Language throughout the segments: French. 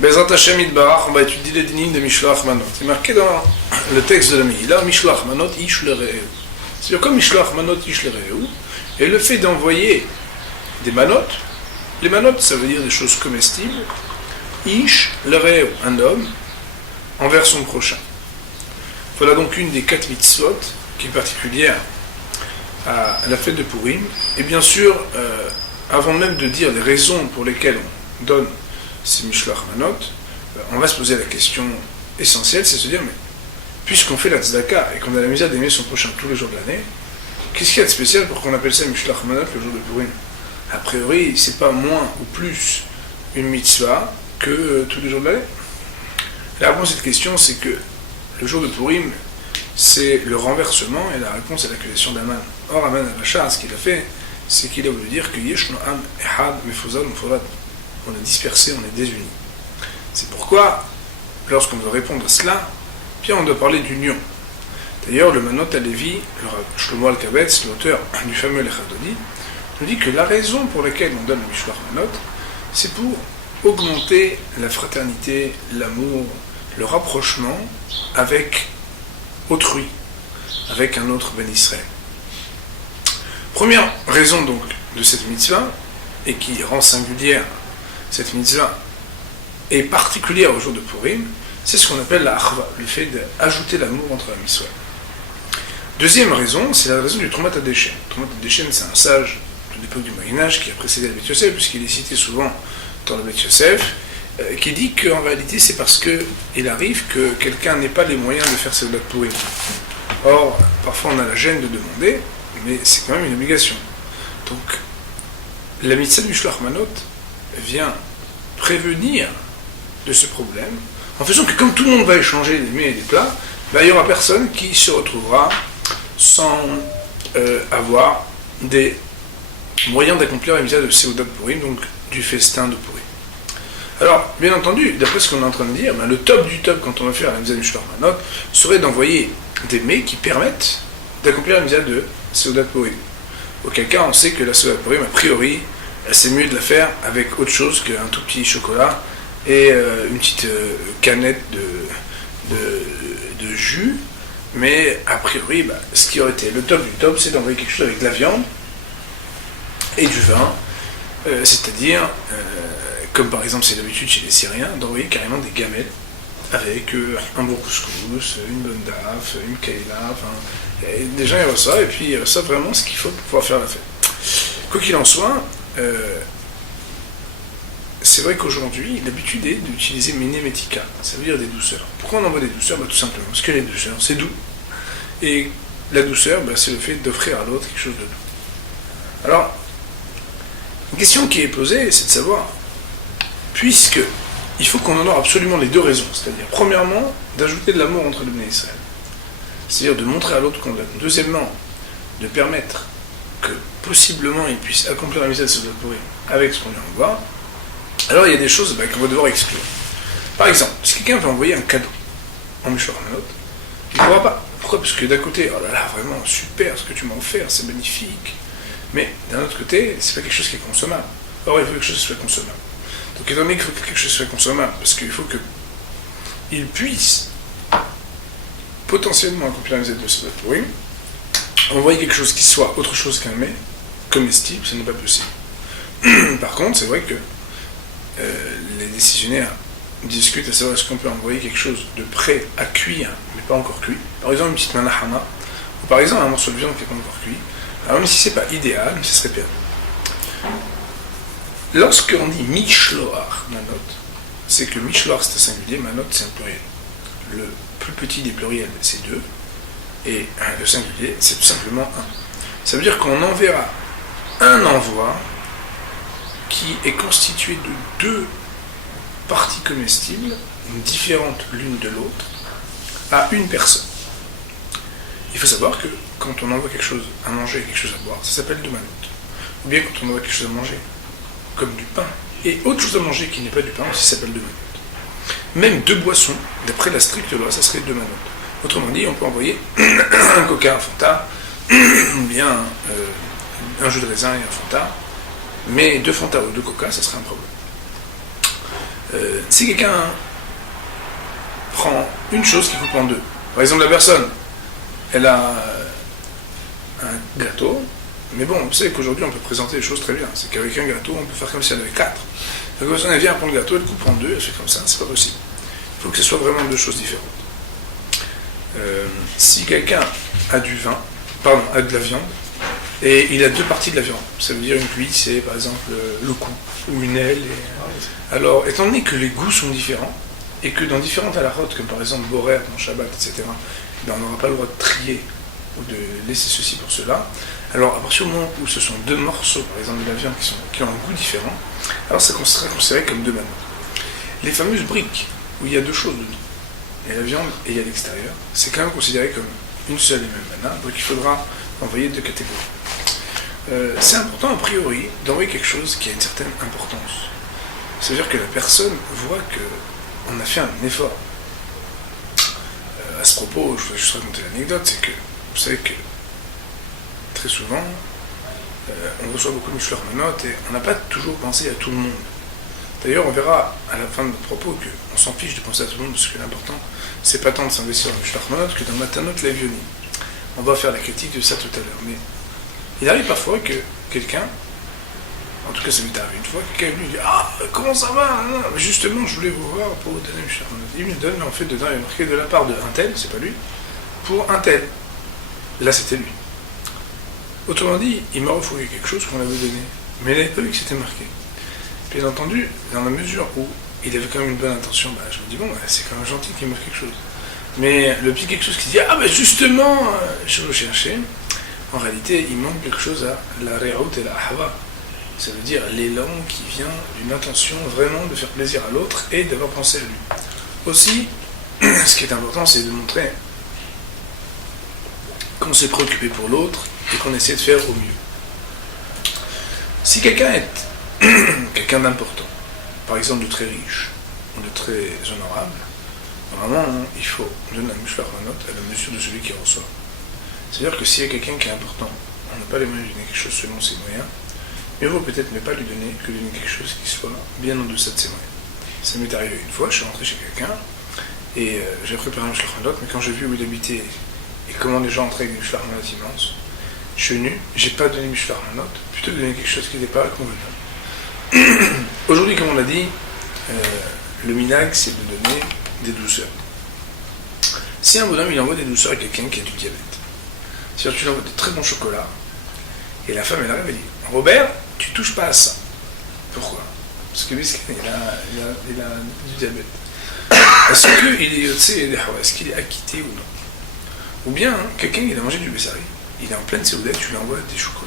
Bezrat Hashem Yitbarach, on va étudier les dynimes de Mishloach Manot. C'est marqué dans le texte de la Megillah, Mishloach Manot Ish L'Re'eu. C'est-à-dire comme Mishloach Manot Ish L'Re'eu, et le fait d'envoyer des manotes, les manotes ça veut dire des choses comestibles, Ish L'Re'eu, un homme, envers son prochain. Voilà donc une des 4 mitzvot qui est particulière à la fête de Purim. Et bien sûr, avant même de dire les raisons pour lesquelles on donne ces Mishloach Manot, on va se poser la question essentielle, c'est se dire, mais puisqu'on fait la tzedaka et qu'on a la misère d'aimer son prochain tous les jours de l'année, qu'est-ce qu'il y a de spécial pour qu'on appelle ça Mishloach Manot le jour de Purim? A priori, c'est pas moins ou plus une mitzvah que tous les jours de l'année. La réponse à cette question, c'est que le jour de Purim, c'est le renversement et la réponse à l'accusation d'Aman. Or, Aman al-Rasha, ce qu'il a fait, c'est qu'il a voulu dire que Yesh Noam Ehad Mefuzal Mufurad. On est dispersé, on est désunis. C'est pourquoi, lorsqu'on veut répondre à cela, bien on doit parler d'union. D'ailleurs, le Manot Alevi, le Shlomo Alkabetz, l'auteur du fameux Lechadodi, nous dit que la raison pour laquelle on donne le Mishloach Manot, c'est pour augmenter la fraternité, l'amour, le rapprochement avec autrui, avec un autre Ben Israël. Première raison donc de cette mitzvah, et qui rend singulière cette mitzvah, est particulière au jour de Purim, c'est ce qu'on appelle la achva, le fait d'ajouter l'amour entre Am Israël. Deuxième raison, c'est la raison du Trumat HaDeshen. Trumat HaDeshen, c'est un sage de l'époque du Moyen-Âge qui a précédé le Beth Yosef, puisqu'il est cité souvent dans le Beth Yosef, qui dit qu'en réalité c'est parce qu'il arrive que quelqu'un n'ait pas les moyens de faire Seudat Purim. Or, parfois on a la gêne de demander, mais c'est quand même une obligation. Donc, la mitzvah du Mishloach Manot vient prévenir de ce problème, en faisant que comme tout le monde va échanger des mets et des plats, il n'y aura personne qui se retrouvera sans avoir des moyens d'accomplir la mitzvah de Seudat Purim, donc du festin de Purim. Alors, bien entendu, d'après ce qu'on est en train de dire, le top du top quand on va faire la mitzvah du Mishloach Manot serait d'envoyer des mets qui permettent d'accomplir la mitzvah de Seudat Purim. Auquel cas, on sait que la Seudat Purim, a priori, c'est mieux de la faire avec autre chose qu'un tout petit chocolat et une petite canette de jus. Mais a priori, ce qui aurait été le top du top, c'est d'envoyer quelque chose avec de la viande et du vin, c'est-à-dire, comme par exemple c'est l'habitude chez les Syriens, d'envoyer carrément des gamelles avec un bon couscous, une bonne daf, une kaila, des gens ils reçoivent, et puis ils reçoivent vraiment ce qu'il faut pour pouvoir faire la fête. Quoi qu'il en soit, c'est vrai qu'aujourd'hui, l'habitude est d'utiliser ménémétika, ça veut dire des douceurs. Pourquoi on envoie des douceurs? Tout simplement parce que les douceurs, c'est doux. Et la douceur, c'est le fait d'offrir à l'autre quelque chose de doux. Alors, une question qui est posée, c'est de savoir, puisque il faut qu'on honore absolument les deux raisons, c'est-à-dire, premièrement, d'ajouter de l'amour entre les Bnei Israël, c'est-à-dire de montrer à l'autre qu'on l'aime. Deuxièmement, de permettre que possiblement il puisse accomplir la mitzvah de Seudat Purim avec ce qu'on lui envoie. Alors il y a des choses qu'on va devoir exclure. Par exemple, si quelqu'un veut envoyer un cadeau en Mishloach Manot, il ne pourra pas. Pourquoi? Parce que d'un côté, oh là là, vraiment super ce que tu m'as offert, c'est magnifique. Mais d'un autre côté, c'est pas quelque chose qui est consommable. Or il faut que quelque chose soit consommable. Donc étant donné qu'il faut que quelque chose soit consommable, parce qu'il faut qu'il puisse potentiellement accomplir la mitzvah de Seudat Purim, envoyer quelque chose qui soit autre chose qu'un mets comestible, ce n'est pas possible. Par contre, c'est vrai que les décisionnaires discutent à savoir est-ce qu'on peut envoyer quelque chose de prêt à cuire, mais pas encore cuit. Par exemple, une petite manahana, ou par exemple un morceau de viande qui n'est pas encore cuit. Alors même si c'est pas idéal, mais ce serait permis. Lorsqu'on dit Mishloach Manot, c'est que Mishloach c'est un singulier, Manot c'est un pluriel. Le plus petit des pluriels c'est 2, et le singulier c'est tout simplement 1. Ça veut dire qu'on enverra un envoi qui est constitué de 2 parties comestibles, différentes l'une de l'autre, à une personne. Il faut savoir que quand on envoie quelque chose à manger et quelque chose à boire, ça s'appelle de Manot. Ou bien quand on envoie quelque chose à manger, comme du pain, et autre chose à manger qui n'est pas du pain, aussi s'appelle de Manot. Même 2 boissons, d'après la stricte loi, ça serait de Manot. Autrement dit, on peut envoyer un coca, un Fanta, ou bien un jus de raisin et un Fanta, mais 2 Fanta ou 2 coca, ça serait un problème. Si quelqu'un prend une chose qui coupe en deux, par exemple la personne, elle a un gâteau, mais bon, vous savez qu'aujourd'hui on peut présenter les choses très bien, c'est qu'avec un gâteau on peut faire comme si elle avait quatre. La personne elle vient prendre le gâteau, elle coupe en deux, elle fait comme ça, c'est pas possible. Il faut que ce soit vraiment deux choses différentes. Si quelqu'un a du vin, pardon, a de la viande, et il a deux parties de la viande, ça veut dire une cuisse et par exemple le cou, ou une aile. Alors, étant donné que les goûts sont différents, et que dans différentes halakhot, comme par exemple Borer, dans Shabbat, etc., ben, on n'aura pas le droit de trier ou de laisser ceci pour cela, alors à partir du moment où ce sont deux morceaux, par exemple de la viande, qui ont un goût différent, alors ça sera considéré comme deux manas. Les fameuses briques, où il y a deux choses dedans, il y a la viande et il y a l'extérieur, c'est quand même considéré comme une seule et même mana, donc il faudra envoyer deux catégories. C'est important a priori d'envoyer quelque chose qui a une certaine importance. C'est-à-dire que la personne voit qu'on a fait un effort. À ce propos, je voudrais juste raconter l'anecdote, c'est que vous savez que très souvent, on reçoit beaucoup de Mishloach Manot et on n'a pas toujours pensé à tout le monde. D'ailleurs, on verra à la fin de notre propos qu'on s'en fiche de penser à tout le monde, parce que l'important, c'est pas tant de s'investir dans Mishloach Manot que dans Matanot Levioni. On va faire la critique de ça tout à l'heure. Mais il arrive parfois que quelqu'un, en tout cas ça m'est arrivé une fois, quelqu'un est venu dire « Ah, comment ça va ?» Justement, je voulais vous voir pour vous donner Mishloach Manot. Il me donne, mais en fait, dedans, il y a marqué de la part de un tel, c'est pas lui, pour un tel. Là, c'était lui. Autrement dit, il m'a refourgué quelque chose qu'on avait donné, mais il n'avait pas vu que c'était marqué. Bien entendu, dans la mesure où il avait quand même une bonne intention, je me dis bon, c'est quand même gentil qu'il marque quelque chose. Mais le petit quelque chose qui dit ah ben justement, je veux chercher, en réalité il manque quelque chose à la réaout et la ahwa. Ça veut dire l'élan qui vient d'une intention vraiment de faire plaisir à l'autre et d'avoir pensé à lui. Aussi, ce qui est important, c'est de montrer qu'on s'est préoccupé pour l'autre et qu'on essaie de faire au mieux. Si quelqu'un est quelqu'un d'important, par exemple de très riche ou de très honorable, normalement il faut donner un Mishloach Manot à la mesure de celui qui reçoit. C'est-à-dire que s'il y a quelqu'un qui est important, on n'a pas les moyens de donner quelque chose selon ses moyens, mais il vaut peut-être ne pas lui donner que donner quelque chose qui soit bien en deçà de ses moyens. Ça m'est arrivé une fois, je suis rentré chez quelqu'un et j'ai préparé un Mishloach Manot, mais quand j'ai vu où il habitait et comment les gens entraient avec des Mishloach Manot immenses, je suis venu, j'ai pas donné Mishloach Manot, plutôt donner quelque chose qui n'était pas convenable. Aujourd'hui, comme on l'a dit, le minag, c'est de donner des douceurs. Si un bonhomme il envoie des douceurs à quelqu'un qui a du diabète, c'est-à-dire que tu lui envoies de très bons chocolats, et la femme elle arrive et dit Robert, tu touches pas à ça. Pourquoi? Parce que lui, il a du diabète. Est-ce qu'il est acquitté ou non? Ou bien, quelqu'un il a mangé du bessari, il est en pleine séoudette, tu lui envoies des chocolats.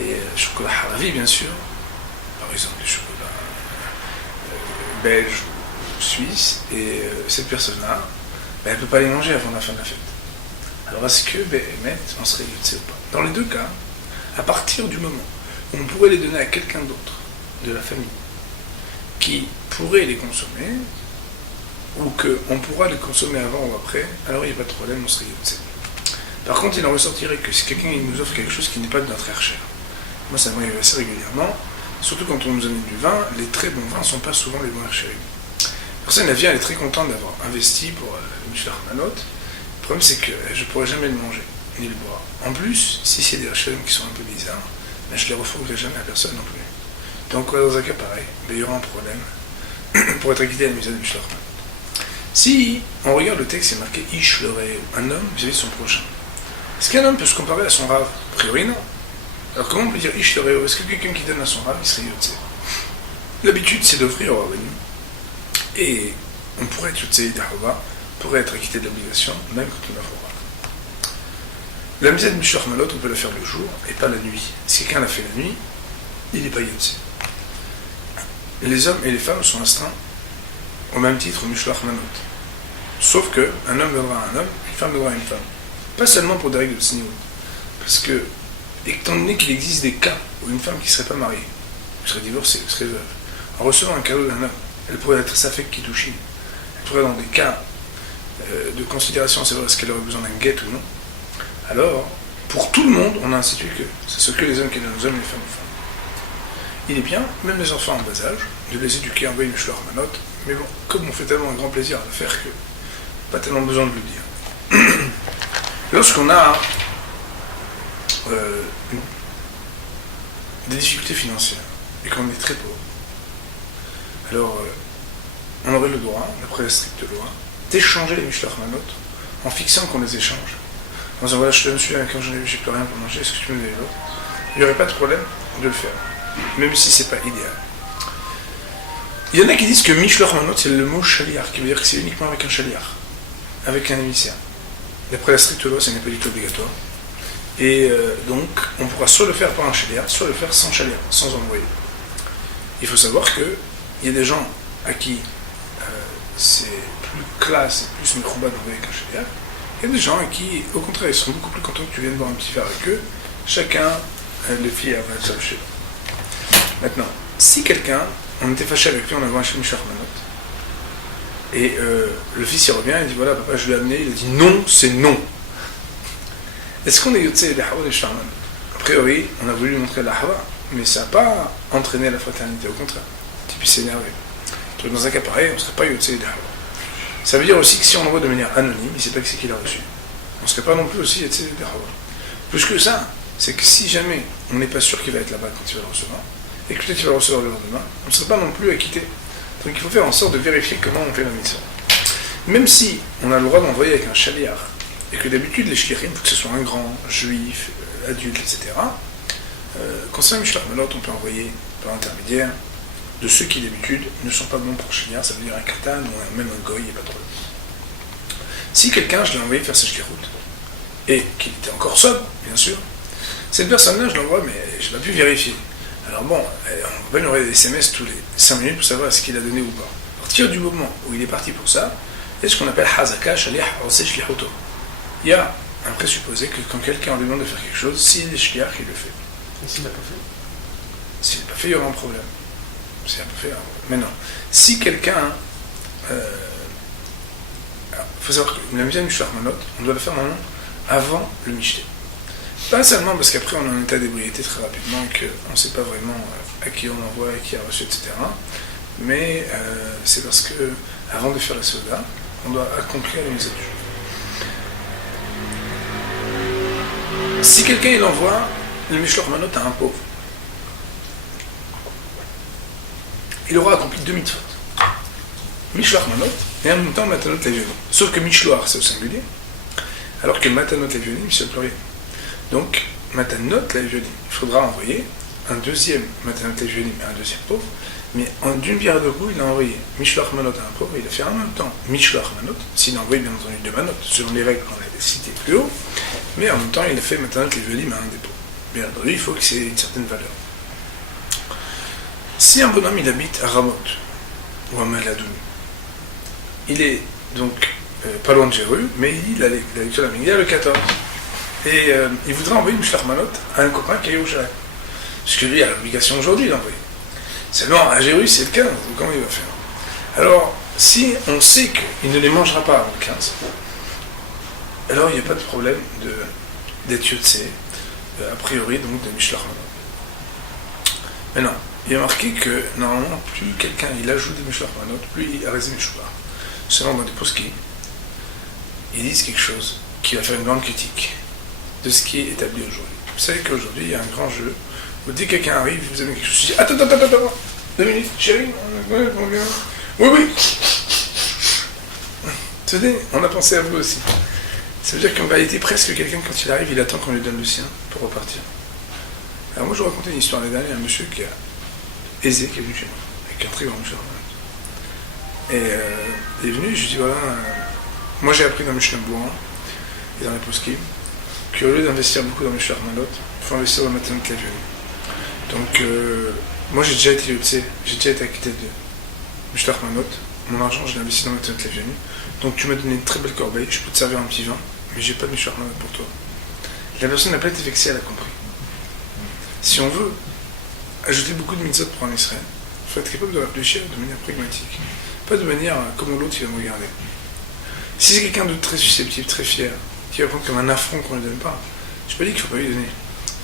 Et chocolat haravi, bien sûr. Par exemple, des chocolats belges ou suisses, et cette personne-là, elle ne peut pas les manger avant la fin de la fête. Alors est-ce que, on serait yotse ou pas? Dans les deux cas, à partir du moment où on pourrait les donner à quelqu'un d'autre de la famille, qui pourrait les consommer, ou qu'on pourra les consommer avant ou après, alors il n'y a pas de problème, on serait yotse. Par contre, il en ressortirait que si quelqu'un nous offre quelque chose qui n'est pas de notre hercher, moi ça m'arrive assez régulièrement, surtout quand on nous donne du vin, les très bons vins ne sont pas souvent les bons herchers. La personne elle vient, elle est très contente d'avoir investi pour le Mishloach Manot. Le problème c'est que je ne pourrais jamais le manger, ni le boire. En plus, si c'est des herchers qui sont un peu bizarres, je ne les refourguerai jamais à personne non plus. Donc dans un cas pareil, il y aura un problème pour être acquitté à la mise du Mishloach Manot. Si on regarde le texte, c'est marqué Ish Loré, un homme vis-à-vis de son prochain. Est-ce qu'un homme peut se comparer à son rave? A priori non. Alors comment on peut dire Ish Loré? Est-ce que quelqu'un qui donne à son rave, il serait yotse? L'habitude c'est d'offrir au Rabbanim. Et on pourrait être yotse d'Ahova, pourrait être acquitté de l'obligation, même quand on offre au rave. La mise du Mishloach Manot, on peut la faire le jour et pas la nuit. Si quelqu'un l'a fait la nuit, il n'est pas yotse. Les hommes et les femmes sont astreints au même titre au Mishloach Manot. Sauf qu'un homme donnera à un homme, une femme donnera à une femme. Pas seulement pour des règles de tsniout. Parce que, étant donné qu'il existe des cas où une femme qui ne serait pas mariée, qui serait divorcée, qui serait veuve, en recevant un cadeau d'un homme, elle pourrait être safek kitouchine. Elle pourrait, dans des cas de considération, savoir est-ce qu'elle aurait besoin d'un guet ou non. Alors, pour tout le monde, on a institué que c'est ce que les hommes qui donnent aux hommes et les femmes aux femmes. il est bien, même les enfants en bas âge, de les éduquer en veille Mishloach Manot, mais bon, comme on fait tellement un grand plaisir à le faire que pas tellement besoin de le dire. Lorsqu'on a des difficultés financières et qu'on est très pauvre, alors on aurait le droit, d'après la stricte loi, d'échanger les Mishloach Manot en fixant qu'on les échange. En disant voilà, je te donne celui-là, quand j'ai plus rien pour manger, est-ce que tu me donnes l'autre? Il n'y aurait pas de problème de le faire, même si c'est pas idéal. Il y en a qui disent que Mishloach Manot c'est le mot shaliach, qui veut dire que c'est uniquement avec un shaliach, avec un émissaire. D'après la stricte loi, ce n'est pas du tout obligatoire. Et donc, on pourra soit le faire par un shaliach, soit le faire sans shaliach, sans envoyer. Il faut savoir qu'il y a des gens à qui c'est plus classe et plus mekrouba d'envoyer qu'un shaliach. Il y a des gens à qui, au contraire, ils seront beaucoup plus contents que tu viennes boire un petit verre avec eux. Chacun le fit à la seule chez eux. Maintenant, si quelqu'un, on était fâché avec lui, on avait un Mishloach Manot, et le fils il revient, il dit voilà, papa, je l'ai amené, il a dit non, c'est non. Est-ce qu'on est yotzé de Hawa de Mishloach Manot? A priori, on a voulu lui montrer la Hawa, mais ça n'a pas entraîné la fraternité, au contraire. Le type il s'est énervé. Donc, dans un cas pareil, on ne serait pas yotzé de Hawa. Ça veut dire aussi que si on envoie de manière anonyme, il ne sait pas qui c'est qui l'a reçu. On ne serait pas non plus aussi yotzé de Hawa. Plus que ça, c'est que si jamais on n'est pas sûr qu'il va être là-bas quand il va le recevoir, et que peut-être il va le recevoir le lendemain, on ne serait pas non plus acquitté. Donc il faut faire en sorte de vérifier comment on fait la mitzvah. Même si on a le droit d'envoyer avec un shaliach, et que d'habitude les shliachim, il faut que ce soit un grand, juif, adulte, etc., quand c'est un Mishloach Manot, on peut envoyer par intermédiaire de ceux qui d'habitude ne sont pas bons pour shliach, ça veut dire un katan ou même un goy, il n'y a pas de problème. Si quelqu'un, je l'ai envoyé faire sa shliachut, et qu'il était encore sobre, bien sûr, cette personne-là, je l'envoie, mais je n'ai pas pu vérifier. Alors bon, on va lui envoyer des SMS tous les 5 minutes pour savoir ce qu'il a donné ou pas. À partir du moment où il est parti pour ça, c'est ce qu'on appelle Hazaka Shaliach Oseh Shlichuto. Il y a un présupposé que quand quelqu'un lui demande de faire quelque chose, s'il est shliach, il le fait. Et s'il n'a pas fait? S'il n'a pas fait, il y aura un problème. S'il n'a pas fait, maintenant, si quelqu'un... il faut savoir que la mise en Mishloach Manot, on doit le faire maintenant avant le Mishté. Pas seulement parce qu'après on est en état d'ébriété très rapidement et qu'on ne sait pas vraiment à qui on envoie et qui a reçu, etc. Mais c'est parce que avant de faire la Seuda, on doit accomplir la mise à jour. Si quelqu'un il envoie le Mishloach Manot à un pauvre, il aura accompli 2 mitzvot. Mishloach Manot et en même temps Matanot Levionim. Sauf que Mishloach c'est au singulier, alors que Matanot Levionim c'est au pluriel. Donc, Matanot Levionim, il faudra envoyer un deuxième Matanot Levionim et un deuxième pauvre, mais d'une pierre deux coups, il a envoyé Mishloach Manot à un pauvre, il a fait en même temps Mishloach Manot, s'il a envoyé bien entendu 2 Manot, selon les règles qu'on a citées plus haut, mais en même temps, il a fait Matanot Levionim à un des pauvres. Bien entendu, il faut que c'est une certaine valeur. Si un bonhomme il habite à Ramot, ou à Maladoun, il est donc pas loin de Jérusalem, mais il a la lecture de la Migdal le 14. Et il voudrait envoyer Mishloach Manot à un copain qui est au Yerushalayim. Parce que lui a l'obligation aujourd'hui d'envoyer. Seulement, à Jérusalem, c'est le 15, donc comment il va faire? Alors, si on sait qu'il ne les mangera pas avant le 15, alors il n'y a pas de problème d'être yotzé, a priori, donc de Mishloach Manot. Maintenant, il y a marqué que, normalement, plus quelqu'un il ajoute des Mishloach Manot, plus il a raison Mishloach. Selon dans des poskim, ils disent quelque chose qui va faire une grande critique de ce qui est établi aujourd'hui. Vous savez qu'aujourd'hui, il y a un grand jeu où dès que quelqu'un arrive, vous avez quelque chose, je dis attends, 2 minutes, chérie, oui. Tenez, on a pensé à vous aussi. Ça veut dire qu'en réalité, presque quelqu'un, quand il arrive, il attend qu'on lui donne le sien pour repartir. Alors moi, je vous racontais une histoire l'année dernière, un monsieur qui est aisé, qui est venu chez moi, avec un très grand monsieur. Et il est venu, je lui dis voilà, moi j'ai appris dans Mishnah Bouran et dans les poskim, qu'au lieu d'investir beaucoup dans Mishloach Manot, il faut investir dans Matanot Levionim. Donc, moi j'ai déjà été yotzé, j'ai déjà été acquitté de Mishloach Manot, mon argent je l'ai investi dans Matanot Levionim. Donc tu m'as donné une très belle corbeille, je peux te servir un petit vin, mais j'ai pas de Mishloach Manot pour toi. La personne n'a pas été vexée, elle a compris. Si on veut ajouter beaucoup de mitzvot pour un Israël, il faut être capable de réfléchir de manière pragmatique, pas de manière comme l'autre qui va me regarder. Si c'est quelqu'un de très susceptible, très fier, qui va prendre comme un affront qu'on ne lui donne pas, je n'ai pas dit qu'il ne faut pas lui donner.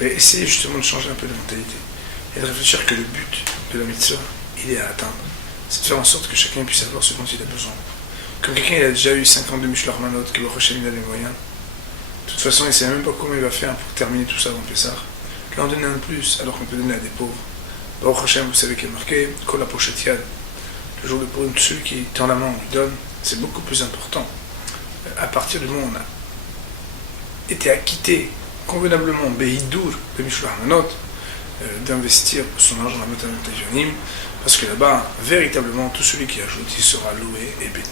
Mais essayez justement de changer un peu de mentalité. et de réfléchir que le but de la mitzvah, il est à atteindre. C'est de faire en sorte que chacun puisse avoir ce dont il a besoin. Comme quelqu'un il a déjà eu 52 Mishloach Manot, que le prochain il a les moyens, de toute façon il ne sait même pas comment il va faire pour terminer tout ça avant Pessah. Qu'il en donne un de plus, alors qu'on peut donner à des pauvres. Baruch Hashem, vous savez qu'il est marqué, Kol HaPoshet Yad, le jour de Purim, celui qui tend la main, on lui donne, c'est beaucoup plus important. À partir du moment où on a été acquitté convenablement, Behidur, de Mishloach Manot, d'investir son argent dans la Matanot Levianim, parce que là-bas, véritablement, tout celui qui ajoute, il sera loué et béni.